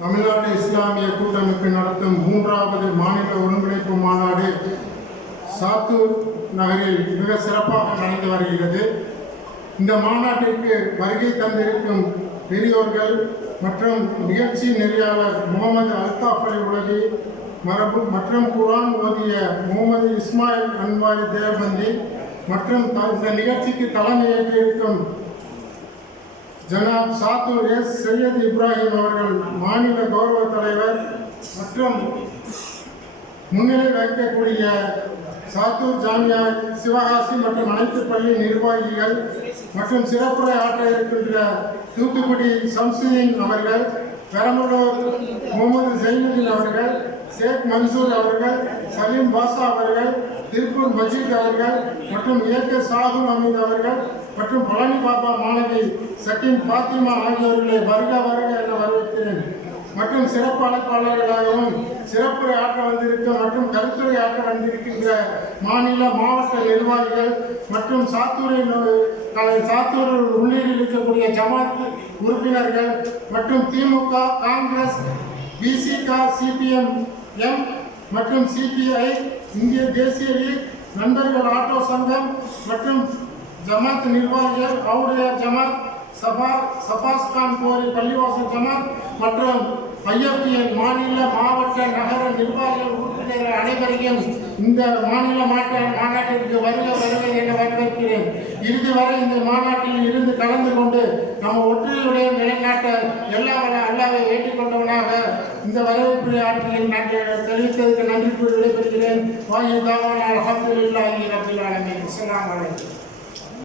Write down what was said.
தமிழ்நாடு இஸ்லாமிய கூட்டமைப்பு நடத்தும் 3வது மாநில ஒருங்கிணைப்பு மாநாடு சாத்தூர் நகரில் மிக சிறப்பாக நடந்து வருகிறது. இந்த மாநாட்டிற்கு வருகை தந்திருக்கும் பெரியோர்கள் மற்றும் நிகழ்ச்சி நெறியாளர் முகமது அல்தாஃப் அலி உலகி மரபு மற்றும் குர்ஆன் ஓதிய முகமது இஸ்மாயில் அன்வாரி தேவபந்தி மற்றும் இந்த நிகழ்ச்சிக்கு தலைமையேற்றிருக்கும் ஜனாப் சாத்தூர் எஸ் சையத் இப்ராஹிம் அவர்கள் மாநில கௌரவ தலைவர் மற்றும் முன்னிலை வைக்கக்கூடிய சாத்தூர் ஜாமியா சிவகாசி மற்றும் அனைத்து பள்ளி நிர்வாகிகள் மற்றும் சிறப்புரை ஆற்ற இருக்கின்ற தூத்துக்குடி சம்சுதீன் அவர்கள், பெரம்பலூர் முகமது ஜைனுதீன் அவர்கள், ஷேக் மன்சூர் அவர்கள், சலீம் பாஷா அவர்கள், திருப்பூர் மஜீத் அவர்கள் மற்றும் இயக்க சாகுல் அமீத் அவர்கள் மற்றும் பழனி பாப்பா மாணவி சக்கீம் பாத்திமா ஆகியோர்களை வருக வருக என வரவேற்கிறேன். மற்றும் சிறப்பு அழைப்பாளர்களாகவும் சிறப்புரை ஆற்ற வந்திருக்க மற்றும் கருத்துரை ஆற்ற வந்திருக்கின்ற மாநில மாவட்ட நிர்வாகிகள் மற்றும் சாத்தூரில் உள்ளீரில் இருக்கக்கூடிய ஜமாத் உறுப்பினர்கள் மற்றும் திமுக, காங்கிரஸ், பிசிக, சிபிஎம் எம் மற்றும் சிபிஐ, இந்திய தேசிய லீக், நண்பர்கள் ஆட்டோ சங்கம் மற்றும் ஜமாத் நிர்வாகிகள், அவுடையா ஜமாத், சபாஸ்கான் கோரி பள்ளிவாசல் ஜமாத் மற்றும் ஐஎஃப்பிஎன் மாநில மாவட்ட நகர நிர்வாகிகள் உறுப்பினர்கள் அனைவரையும் இந்த மாநில மாநாட்டிற்கு வருக என வரவேற்கிறேன். இறுதி வரை இந்த மாநாட்டில் இருந்து கலந்து கொண்டு நம்ம ஒற்றுமையுடைய நிலைநாட்ட எல்லா அல்லாவை வேண்டிக் கொண்டவனாக இந்த வரவேற்பு ஆட்சியில் தெரிவித்ததற்கு நன்றி கூறி விடைபெறுகிறேன். வாயு தாவான அல்ஹம்துலில்லாஹி ரப்பில் ஆலமீன். அஸ்ஸலாமு அலைக்கும்.